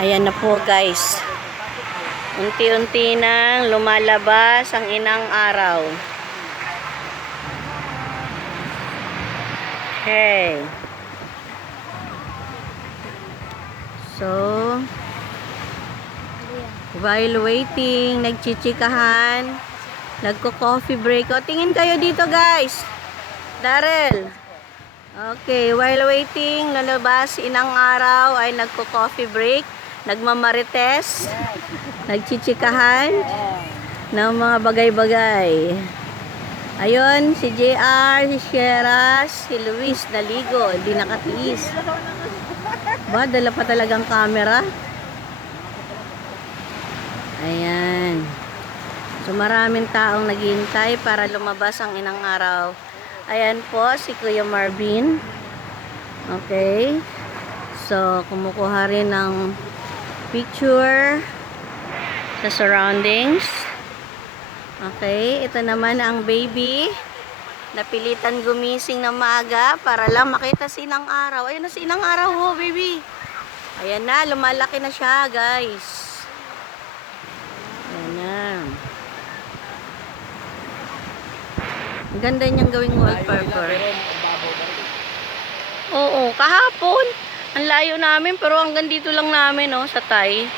Ayan na po guys. Unti-unti nang lumalabas ang inang araw. Okay. So, while waiting, nagchichikahan, nagko-coffee break. O, tingin kayo dito guys. Darrell. Okay, while waiting, lalabas inang araw ay nagko-coffee break, nagmamarites, nagchichikahan ng mga bagay-bagay. Ayun, si JR, si Sheras, si Luis naligo, hindi nakatiis. Ba, dala pa talagang camera. Ayan. So maraming taong naghihintay para lumabas ang inang araw. Ayan po si Kuya Marvin. Okay. So kumukuha rin ng picture sa surroundings. Okay. Ito naman ang baby. Napilitan gumising na maaga para lang makita si inang araw. Ayun na si inang araw, oh, baby. Ayan na, lumalaki na siya, guys. Ayan na. Ang ganda niyang gawing wallpaper. Oo, kahapon. Ang layo namin, pero hanggang dito lang namin, oh, sa Thai.